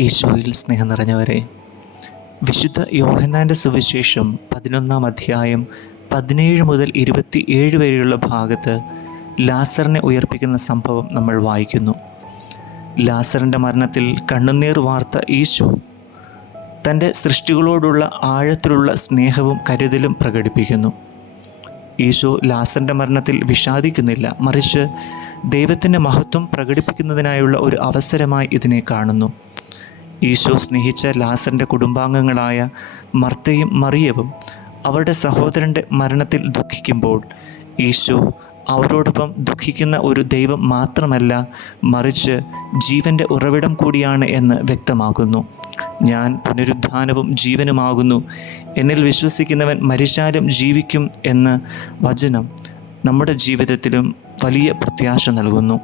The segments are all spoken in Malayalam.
ഈശോയിൽ സ്നേഹം നിറഞ്ഞവരെ, വിശുദ്ധ യോഹന്നാൻ്റെ സുവിശേഷം 11-ാം അധ്യായം 17 മുതൽ 27 വരെയുള്ള ഭാഗത്ത് ലാസറിനെ ഉയർപ്പിക്കുന്ന സംഭവം നമ്മൾ വായിക്കുന്നു. ലാസറിൻ്റെ മരണത്തിൽ കണ്ണുനീർ വാർത്ത ഈശോ തൻ്റെ സൃഷ്ടികളോടുള്ള ആഴത്തിലുള്ള സ്നേഹവും കരുതലും പ്രകടിപ്പിക്കുന്നു. ഈശോ ലാസറിൻ്റെ മരണത്തിൽ വിഷാദിക്കുന്നില്ല, മറിച്ച് ദൈവത്തിൻ്റെ മഹത്വം പ്രകടിപ്പിക്കുന്നതിനായുള്ള ഒരു അവസരമായി ഇതിനെ കാണുന്നു. ഈശോ സ്നേഹിച്ച ലാസറിൻ്റെ കുടുംബാംഗങ്ങളായ മർത്തയും മറിയവും അവരുടെ സഹോദരൻ്റെ മരണത്തിൽ ദുഃഖിക്കുമ്പോൾ ഈശോ അവരോടൊപ്പം ദുഃഖിക്കുന്ന ഒരു ദൈവം മാത്രമല്ല, മറിച്ച് ജീവൻ്റെ ഉറവിടം കൂടിയാണ് എന്ന് വ്യക്തമാക്കുന്നു. ഞാൻ പുനരുത്ഥാനവും ജീവനുമാകുന്നു, എന്നിൽ വിശ്വസിക്കുന്നവൻ മരിച്ചാലും ജീവിക്കും എന്ന വചനം നമ്മുടെ ജീവിതത്തിലും വലിയ പ്രത്യാശ നൽകുന്നു.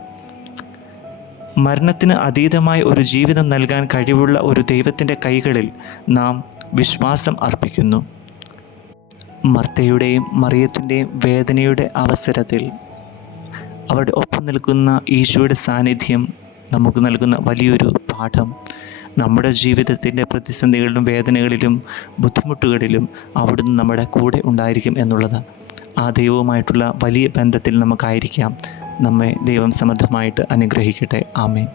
മരണത്തിന് അതീതമായ ഒരു ജീവിതം നൽകാൻ കഴിവുള്ള ഒരു ദൈവത്തിൻ്റെ കൈകളിൽ നാം വിശ്വാസം അർപ്പിക്കുന്നു. മർത്തയുടെയും മറിയത്തിൻ്റെയും വേദനയുടെ അവസരത്തിൽ അവരുടെ ഒപ്പം നിൽക്കുന്ന ഈശോയുടെ സാന്നിധ്യം നമുക്ക് നൽകുന്ന വലിയൊരു പാഠം, നമ്മുടെ ജീവിതത്തിൻ്റെ പ്രതിസന്ധികളിലും വേദനകളിലും ബുദ്ധിമുട്ടുകളിലും അവിടുന്ന് നമ്മുടെ കൂടെ ഉണ്ടായിരിക്കും എന്നുള്ളത്. ആ ദൈവവുമായിട്ടുള്ള വലിയ ബന്ധത്തിൽ നമുക്കായിരിക്കാം. നമ്മെ ദൈവം സമൃദ്ധമായിട്ട് അനുഗ്രഹിക്കട്ടെ. ആമേൻ.